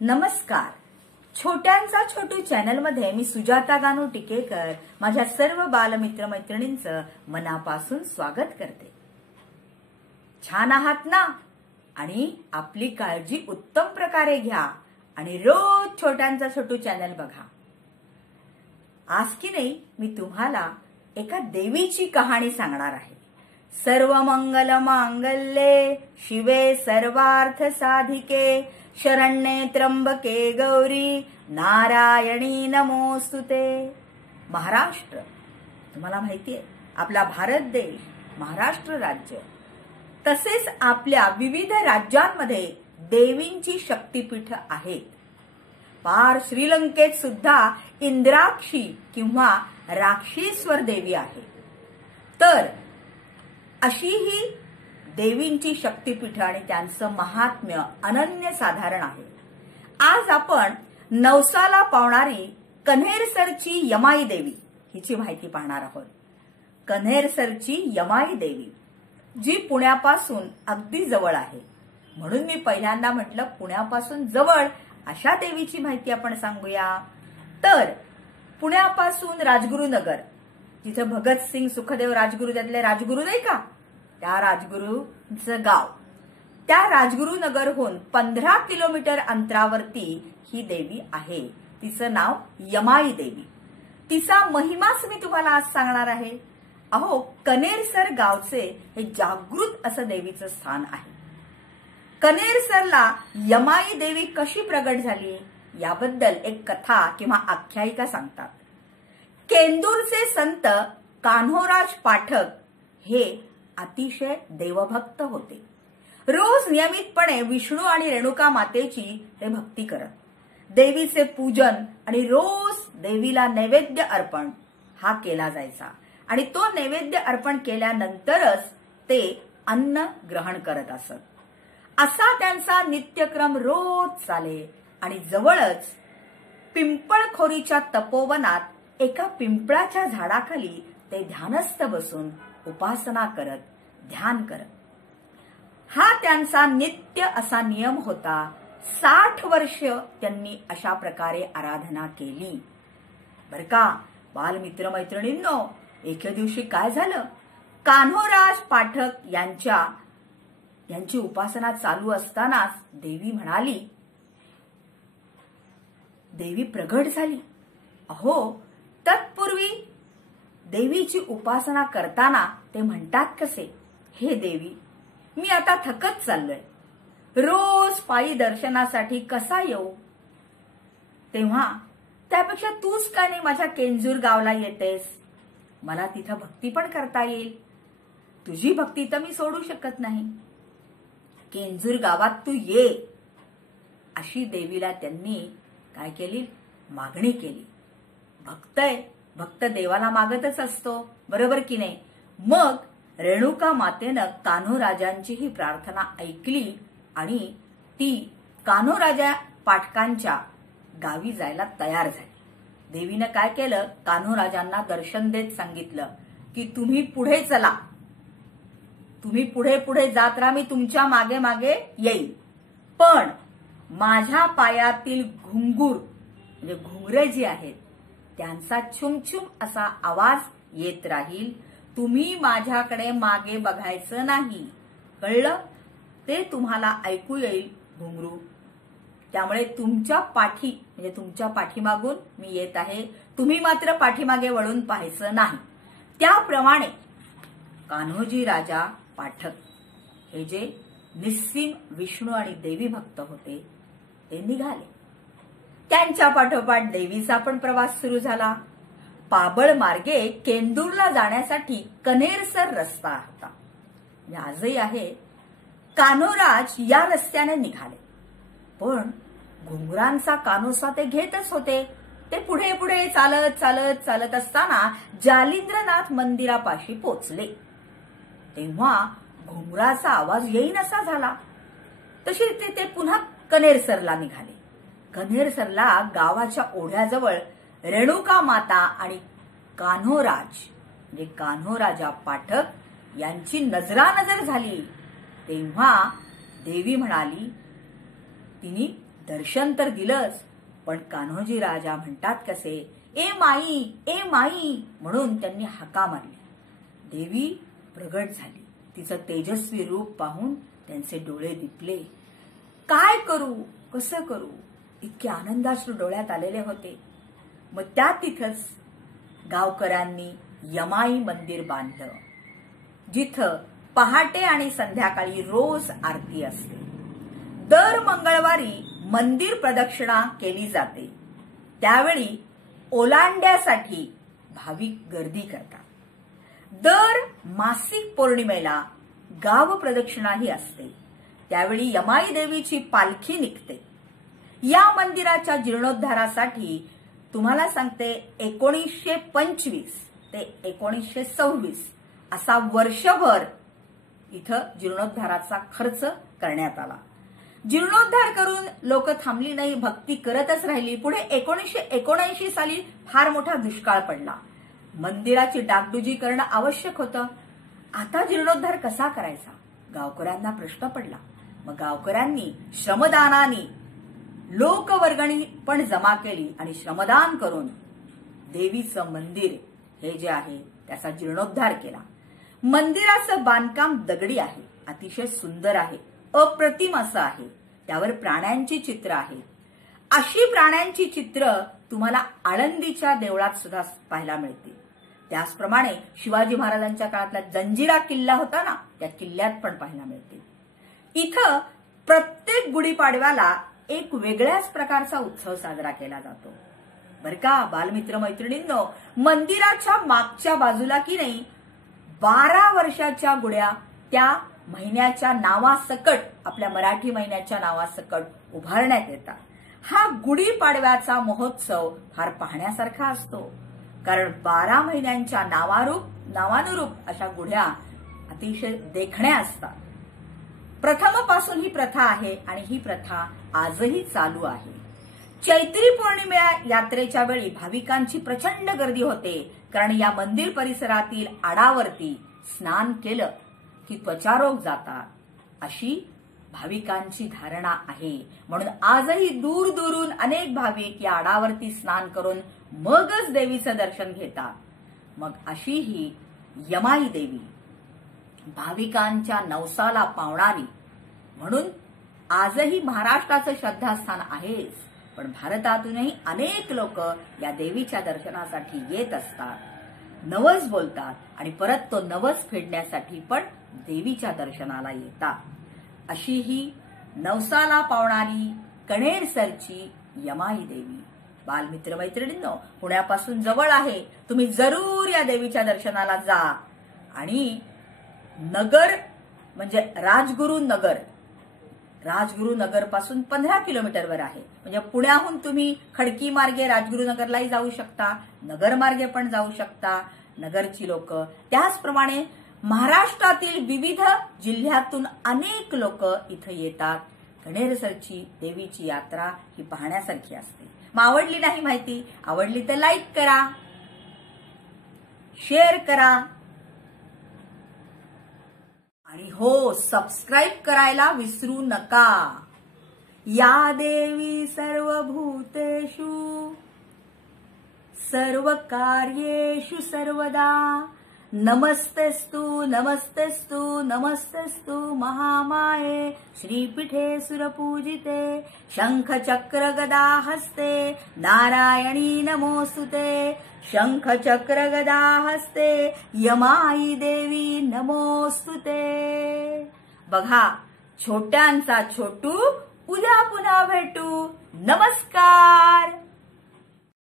नमस्कार. छोट्यांचा छोटू चॅनल मध्ये मी सुजाता गानू टिकेकर माझ्या सर्व बालमित्र मैत्रिणींचं मनापासून स्वागत करते. छान आहात ना? आणि आपली काळजी उत्तम प्रकारे घ्या आणि रोज छोट्यांचा छोटू चॅनल बघा. आज की नाही मी तुम्हाला एका देवीची कहाणी सांगणार आहे. सर्व मंगल मांगल्ये शिवे सर्वार्थ साधिके शरण्ये त्र्यंबके गौरी नारायणी नमोस्तुते. महाराष्ट्र, तुम्हाला माहितीये आपला भारत देश, महाराष्ट्र राज्य, तसेच आपल्या विविध राज्यांमध्ये देवींची शक्तिपीठ आहेत. पार श्रीलंकेत सुद्धा इंद्राक्षी किंवा राक्षीश्वर देवी आहे. तर अशी ही देवींची शक्तिपीठ आणि त्यांचं महात्म्य अनन्यसाधारण आहे. आज आपण नवसाला पावणारी कन्हेरसरची यमाई देवी हिची माहिती पाहणार आहोत. कन्हेरसरची यमाई देवी जी पुण्यापासून अगदी जवळ आहे, म्हणून मी पहिल्यांदा म्हटलं पुण्यापासून जवळ अशा देवीची माहिती आपण सांगूया. तर पुण्यापासून राजगुरुनगर, जिथं भगतसिंग सुखदेव राजगुरू त्यातले राजगुरू नाही का, त्या राजगुरूचं गाव, त्या राजगुरुनगरहून 15 किलोमीटर अंतरावरती ही देवी आहे. तिचं नाव यमाई देवी. तिचा महिमाच मी तुम्हाला आज सांगणार आहे. अहो, कन्हेरसर गावचे हे जागृत असं देवीचं स्थान आहे. कन्हेरसरला यमाई देवी कशी प्रगट झाली याबद्दल एक कथा किंवा आख्यायिका सांगतात. केंदूरचे संत कान्होराज पाठक हे अतिशय देवभक्त होते. रोज नियमितपणे विष्णू आणि रेणुका मातेची ते भक्ती करत. देवीचे पूजन आणि रोज देवीला नैवेद्य अर्पण हा केला जायचा आणि तो नैवेद्य अर्पण केल्यानंतरच ते अन्न ग्रहण करत असत. असा त्यांचा नित्यक्रम रोज चाले आणि जवळच पिंपळखोरीच्या तपोवनात एका पिंपळाच्या झाडाखाली ते ध्यानस्थ बसून उपासना करत, ध्यान करत. हा त्यांचा नित्य असा नियम होता. 60 वर्ष त्यांनी अशा प्रकारे आराधना केली. बर का बालमित्र मैत्रिणींनो, एके दिवशी काय झालं, कान्होराज पाठक यांची उपासना चालू असतानाच देवी म्हणाली, देवी प्रगट झाली. अहो, तत्पूर्वी देवीची उपासना करताना ते म्हणतात कसे, हे देवी, मी आता थकत चाललोय, रोज पायी दर्शनासाठी कसा येऊ? तेव्हा त्यापेक्षा तूच का नाही माझ्या केंजूर गावला येतेस, मला तिथं भक्ती पण करता येईल. तुझी भक्ती तर मी सोडू शकत नाही. केंजूर गावात तू ये, अशी देवीला त्यांनी काय केली, मागणी केली. भक्त देवाला मागतच असतो, बरोबर की नाही? मग रेणुका मातेनं कान्होराजांची ही प्रार्थना ऐकली आणि ती कान्होराजा पाटकांच्या गावी जायला तयार झाली. देवीनं काय केलं, कान्होराजांना दर्शन देत सांगितलं की तुम्ही पुढे चला, तुम्ही पुढे पुढे जात राहा, मी तुमच्या मागे मागे येईल, पण माझ्या पायातील घुंगूर म्हणजे घुंगरे जी आहेत त्यांचा छुमछुम असा आवाज येत राहील. तुम्ही माझ्याकडे मागे बघायचं नाही, कळलं? ते तुम्हाला ऐकू येईल घुंगरू. त्यामुळे तुमच्या पाठी म्हणजे तुमच्या पाठीमागून मी येत आहे, तुम्ही मात्र पाठीमागे वळून पाहायचं नाही. त्याप्रमाणे कान्होजी राजा पाठक हे जे निस्सीम विष्णू आणि देवी भक्त होते ते निघाले. त्यांच्या पाठोपाठ देवीचा पण प्रवास सुरू झाला. पाबळ मार्गे केंदूरला जाण्यासाठी कन्हेरसर रस्ता होता, आजही आहे. कान्होराज या रस्त्याने निघाले, पण घुंगरांचा कानोसा ते घेतच होते. ते पुढे पुढे चालत चालत चालत असताना जालिंद्रनाथ मंदिरापाशी पोचले. तेव्हा घुंगराचा आवाज येईनसा झाला. तशी ते पुन्हा कन्हेरसरला निघाले. कन्हेरसरला गावाच्या ओढ्याजवळ रेणुका माता आणि कान्होराज म्हणजे कान्होराजा पाठक यांची नजरानजर झाली. तेव्हा देवी म्हणाली, तिने दर्शन तर दिलंच, पण कान्होजी राजा म्हणतात कसे, ए माई ए माई म्हणून त्यांनी हाका मारल्या. देवी प्रगट झाली. तिचं तेजस्वी रूप पाहून त्यांचे डोळे दिपले. काय करू कसं करू इतके आनंदाश्रू डोळ्यात आलेले होते. मग त्या तिथंच गावकऱ्यांनी यमाई मंदिर बांधलं, जिथं पहाटे आणि संध्याकाळी रोज आरती असते. दर मंगळवारी मंदिर प्रदक्षिणा केली जाते. त्यावेळी ओलांड्यासाठी भाविक गर्दी करतात. दर मासिक पौर्णिमेला गाव प्रदक्षिणाही असते. त्यावेळी यमाई देवीची पालखी निघते. या मंदिराच्या जीर्णोद्धारासाठी तुम्हाला सांगते 1925 ते 1926 असा वर्षभर इथं जीर्णोद्धाराचा खर्च करण्यात आला. जीर्णोद्धार करून लोक थांबली नाही, भक्ती करतच राहिली. पुढे 1979 साली फार मोठा दुष्काळ पडला. मंदिराची डागडुजी करणं आवश्यक होतं. आता जीर्णोद्धार कसा करायचा गावकऱ्यांना प्रश्न पडला. मग गावकऱ्यांनी श्रमदानाने लोकवर्गणी पण जमा केली आणि श्रमदान करून देवीचं मंदिर हे जे आहे त्याचा जीर्णोद्धार केला. मंदिराचं बांधकाम दगडी आहे, अतिशय सुंदर आहे, अप्रतिम असं आहे. त्यावर प्राण्यांची चित्र आहेत. अशी प्राण्यांची चित्र तुम्हाला आळंदीच्या देवळात सुद्धा पाहायला मिळतील. त्याचप्रमाणे शिवाजी महाराजांच्या काळातला जंजिरा किल्ला होता ना, त्या किल्ल्यात पण पाहायला मिळतील. इथं प्रत्येक गुढीपाडव्याला एक वेगळ्याच प्रकारचा उत्सव साजरा केला जातो. बर का बालमित्र मैत्रिणींनो, मंदिराच्या मागच्या बाजूला की नाही 12 वर्षाच्या गुड्या त्या महिन्याच्या नावासकट, आपल्या मराठी महिन्याच्या नावासकट उभारण्यात येतात. हा गुढीपाडव्याचा महोत्सव फार पाहण्यासारखा असतो, कारण 12 महिन्यांच्या नावानुरूप अशा गुढ्या अतिशय देखण्या असतात. प्रथमपासून ही प्रथा आहे आणि ही प्रथा आजही चालू आहे. चैत्री पौर्णिमा यात्रेच्या वेळी भाविकांची प्रचंड गर्दी होते, कारण या मंदिर परिसरातील आडावरती स्नान केलं की त्वचारोग जातात अशी भाविकांची धारणा आहे. म्हणून आजही दूर दूरून अनेक भाविक या आडावरती स्नान करून मगच देवीचं दर्शन घेतात. मग अशी ही यमाई देवी भाविकांच्या नवसाला पावणारी म्हणून आजही महाराष्ट्राचं श्रद्धास्थान आहेच, पण भारतातूनही अनेक लोक या देवीच्या दर्शनासाठी येत असतात, नवस बोलतात आणि परत तो नवस फेडण्यासाठी पण देवीच्या दर्शनाला येतात. अशी ही नवसाला पावणारी कणेरसरची यमाई देवी. बालमित्र मैत्रिणींनो, पुण्यापासून जवळ आहे, तुम्ही जरूर या देवीच्या दर्शनाला जा. आणि नगर म्हणजे राजगुरू नगर पासून 15 किलोमीटरवर आहे. म्हणजे पुण्याहून तुम्ही खडकी मार्गे राजगुरुनगरलाही जाऊ शकता, नगर मार्गे पण जाऊ शकता. नगरची लोक, त्याचप्रमाणे महाराष्ट्रातील विविध जिल्ह्यातून अनेक लोक इथं येतात. कणेरसरची देवीची यात्रा ही पाहण्यासारखी असते. मग आवडली नाही माहिती? आवडली तर लाईक करा, शेअर करा आणि हो, सबस्क्राईब करायला विसरू नका. या देवी सर्वभूतेषु सर्वकार्येषु सर्वदा नमस्तेस्तु नमस्तेस्तु नमस्तेस्तु महामाये श्रीपीठे सुरपूजिते शंख चक्र गदा हस्ते नारायणी नमोस्तुते शंख चक्र गदा हस्ते यमाई देवी नमोस्तुते. बघा, छोट्यांचा छोटू. उद्या पुन्हा भेटू. नमस्कार.